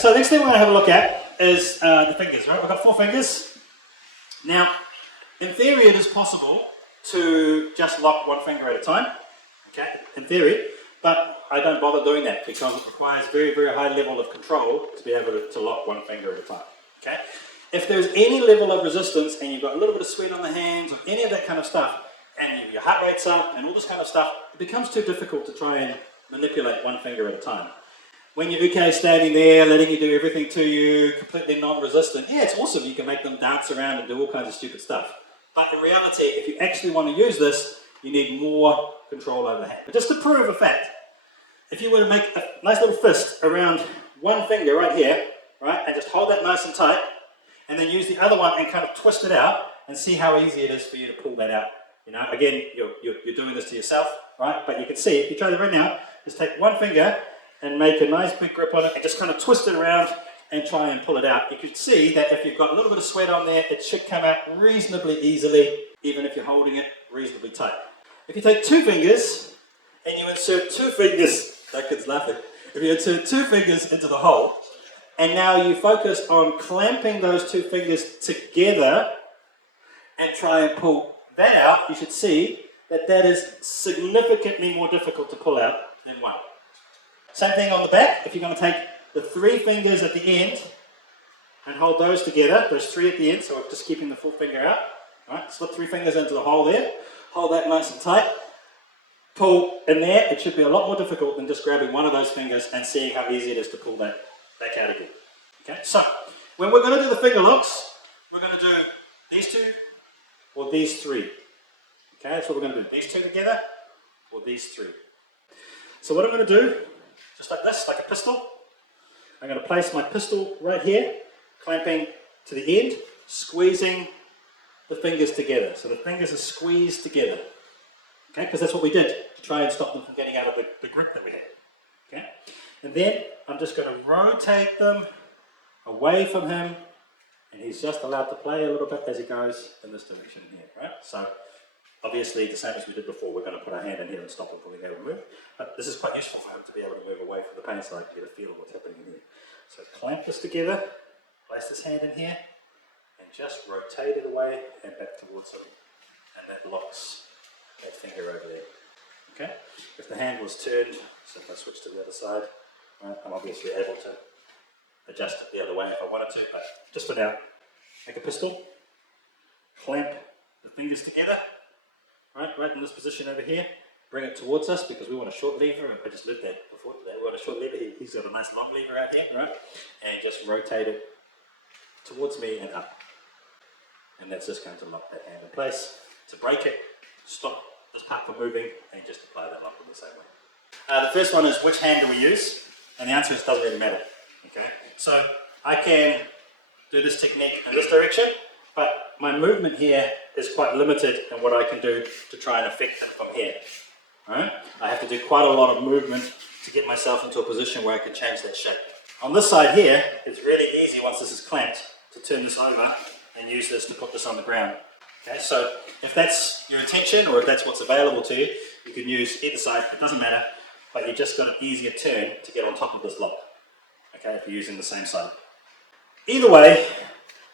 So the next thing we're going to have a look at is the fingers, right? We've got 4 fingers. Now, in theory it is possible to just lock one finger at a time, okay, in theory, but I don't bother doing that because it requires very, very high level of control to be able to lock one finger at a time, okay? If there's any level of resistance and you've got a little bit of sweat on the hands or any of that kind of stuff, and your heart rate's up and all this kind of stuff, it becomes too difficult to try and manipulate one finger at a time. When your uke is standing there, letting you do everything to you, completely non-resistant, yeah, it's awesome. You can make them dance around and do all kinds of stupid stuff. But in reality, if you actually want to use this, you need more control over the hand. But just to prove a fact, if you were to make a nice little fist around one finger right here, right, and just hold that nice and tight, and then use the other one and kind of twist it out, and see how easy it is for you to pull that out. You know, again, you're doing this to yourself, right? But you can see, if you try that right now, just take one finger and make a nice big grip on it, and just kind of twist it around and try and pull it out. You can see that if you've got a little bit of sweat on there, it should come out reasonably easily, even if you're holding it reasonably tight. If you take 2 fingers and you insert 2 fingers, that kid's laughing, if you insert 2 fingers into the hole, and now you focus on clamping those 2 fingers together and try and pull that out, you should see that that is significantly more difficult to pull out than one. Same thing on the back. If you're going to take the 3 fingers at the end and hold those together, those 3 at the end, so I'm just keeping the full finger out, right? Slip 3 fingers into the hole there, hold that nice and tight, pull in there. It should be a lot more difficult than just grabbing one of those fingers and seeing how easy it is to pull that back out again. Okay, so when we're going to do the finger locks, we're going to do these 2 or these 3. Okay, that's what we're going to do. These 2 together or these 3. So what I'm going to do, just like this, like a pistol, I'm going to place my pistol right here, clamping to the end, squeezing the fingers together. So the fingers are squeezed together. Okay, because that's what we did to try and stop them from getting out of the grip that we had. Okay, and then I'm just going to rotate them away from him, and he's just allowed to play a little bit as he goes in this direction here, right? So obviously, the same as we did before, we're going to put our hand in here and stop him from being able to move. But this is quite useful for him to be able to move away from the pain so I can get a feel of what's happening in here. So clamp this together, place this hand in here, and just rotate it away and back towards him. And that locks that finger over there. Okay? If the hand was turned, so if I switch to the other side, right, I'm obviously able to adjust it the other way if I wanted to, but just for now, make a pistol, clamp the fingers together, right in this position over here, bring it towards us because we want a short lever. I just lived that before today. We want a short lever. He's got a nice long lever out here, right? And just rotate it towards me and up. And that's just going to lock that hand in place. To break it, stop this part from moving, and just apply that lock in the same way. The first one is, which hand do we use? And the answer is, it doesn't really matter. Okay, so I can do this technique in this direction, but my movement here is quite limited in what I can do to try and affect it from here. Right? I have to do quite a lot of movement to get myself into a position where I can change that shape. On this side here, it's really easy once this is clamped to turn this over and use this to put this on the ground. Okay, so if that's your intention or if that's what's available to you, you can use either side, it doesn't matter, but you just got an easier turn to get on top of this lock. Okay, if you're using the same side. Either way,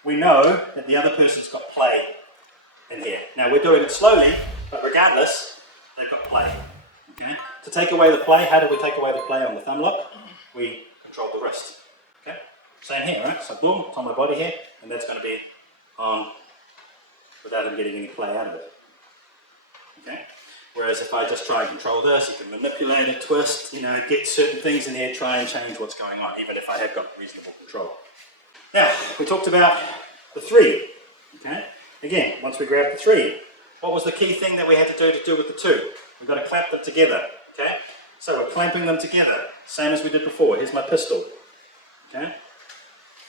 we know that the other person's got play in here. Now we're doing it slowly, but regardless, they've got play. Okay? To take away the play, how do we take away the play on the thumb lock? We control the wrist. Okay? Same here, right? So boom, it's on my body here, and that's going to be on without him getting any play out of it. Okay? Whereas if I just try and control this, you can manipulate it, twist, you know, get certain things in here, try and change what's going on, even if I have got reasonable control. Now, we talked about the 3. Okay? Again, once we grab the 3, what was the key thing that we had to do with the 2? We've got to clamp them together. Okay? So we're clamping them together, same as we did before. Here's my pistol. Okay?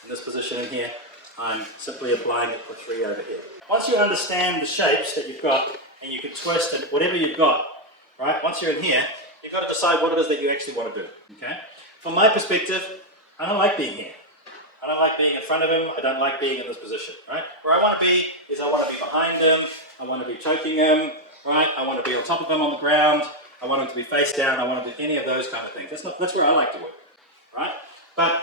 In this position in here, I'm simply applying it for 3 over here. Once you understand the shapes that you've got, and you can twist and whatever you've got, right? Once you're in here, you've got to decide what it is that you actually want to do. Okay? From my perspective, I don't like being here. I don't like being in front of him. I don't like being in this position, right? Where I want to be is I want to be behind him. I want to be choking him, right? I want to be on top of him on the ground. I want him to be face down. I want to do any of those kind of things. That's where I like to work, right? But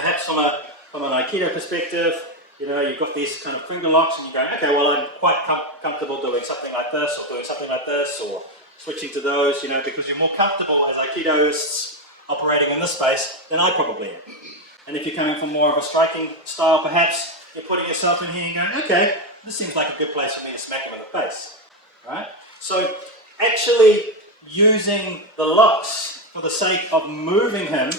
perhaps from an Aikido perspective, you know, you've got these kind of finger locks and you're going, okay, well, I'm quite comfortable doing something like this or doing something like this or switching to those, you know, because you're more comfortable as Aikidoists operating in this space than I probably am. And if you're coming from more of a striking style, perhaps you're putting yourself in here and going, okay, this seems like a good place for me to smack him in the face, right? So actually using the locks for the sake of moving him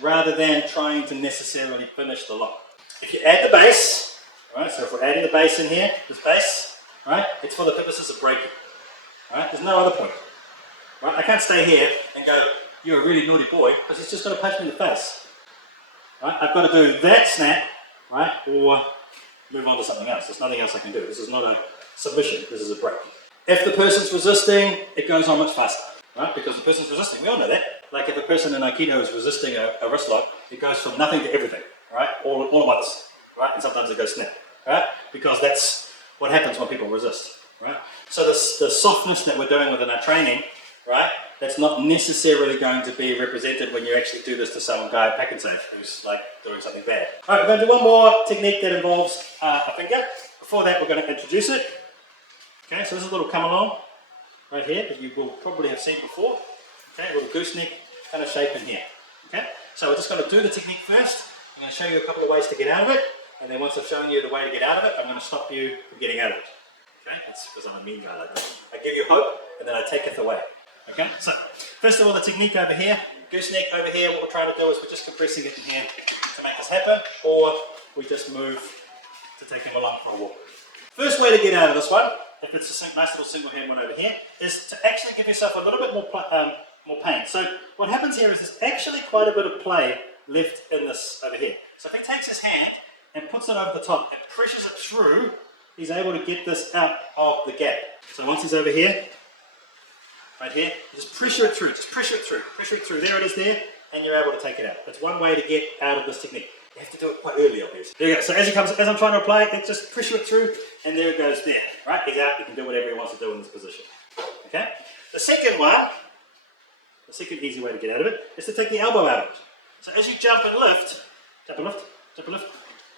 rather than trying to necessarily finish the lock. If you add the base, right, so if we're adding the base in here, this base, right, it's for the purposes of breaking, right? There's no other point, right? I can't stay here and go, you're a really naughty boy, because he's just going to punch me in the face, right? I've got to do that snap, right, or move on to something else. There's nothing else I can do. This is not a submission, this is a break. If the person's resisting, it goes on much faster, right, because the person's resisting, we all know that. Like if a person in Aikido is resisting a wrist lock, it goes from nothing to everything, right, all at once, right, and sometimes it goes snap, right, because that's what happens when people resist, right. So the softness that we're doing within our training, right, that's not necessarily going to be represented when you actually do this to some guy at Pack and Safe who's like doing something bad. All right, we're going to do one more technique that involves a finger. Before that, we're going to introduce it. Okay, so this is a little come along right here that you will probably have seen before. Okay, a little gooseneck kind of shape in here. Okay, so we're just going to do the technique first. I'm going to show you a couple of ways to get out of it, and then once I've shown you the way to get out of it, I'm going to stop you from getting out of it. Okay, that's because I'm a mean guy like that. I give you hope, and then I take it away. Okay, so first of all, the technique over here, gooseneck over here, what we're trying to do is we're just compressing it in here to make this happen, or we just move to take him along for a walk. First way to get out of this one, if it's a nice little single hand one over here, is to actually give yourself a little bit more pain. So what happens here is there's actually quite a bit of play left in this over here. So if he takes his hand and puts it over the top and pressures it through, he's able to get this out of the gap. So once he's over here, right here, just pressure it through, pressure it through, there it is there, and you're able to take it out. That's one way to get out of this technique. You have to do it quite early, obviously. There you go, so as I'm trying to apply it, just pressure it through, and there it goes there, right? He's out, he can do whatever he wants to do in this position, okay? The second one, the second easy way to get out of it, is to take the elbow out of it. So as you jump and lift,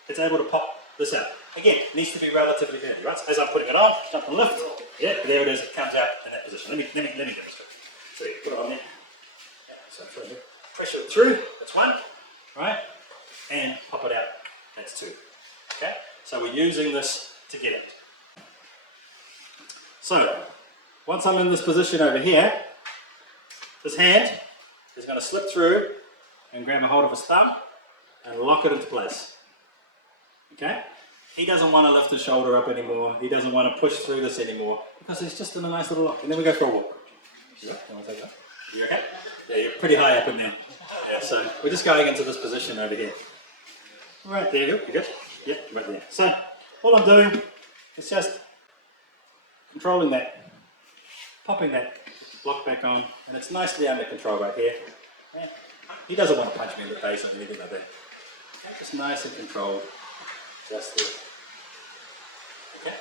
it's able to pop this out. Again, it needs to be relatively early, right? So as I'm putting it on, jump and lift, yeah, there it is, it comes out in that position. Let me demonstrate. So you put it on there, yeah, so pressure it through, that's one, right? And pop it out, that's two, okay? So we're using this to get it. So, once I'm in this position over here, this hand is going to slip through and grab a hold of his thumb and lock it into place, okay? He doesn't want to lift his shoulder up anymore, he doesn't want to push through this anymore, because it's just in a nice little lock. And then we go for a walk. You want to take that? You okay? Yeah, you're pretty high up in there. Yeah, so we're just going into this position over here. Right there, you good? Yep, right there. So, all I'm doing is just controlling that, popping that block back on, and it's nicely under control right here. Yeah. He doesn't want to punch me in the face or anything like that. Okay, just nice and controlled, just there. Okay?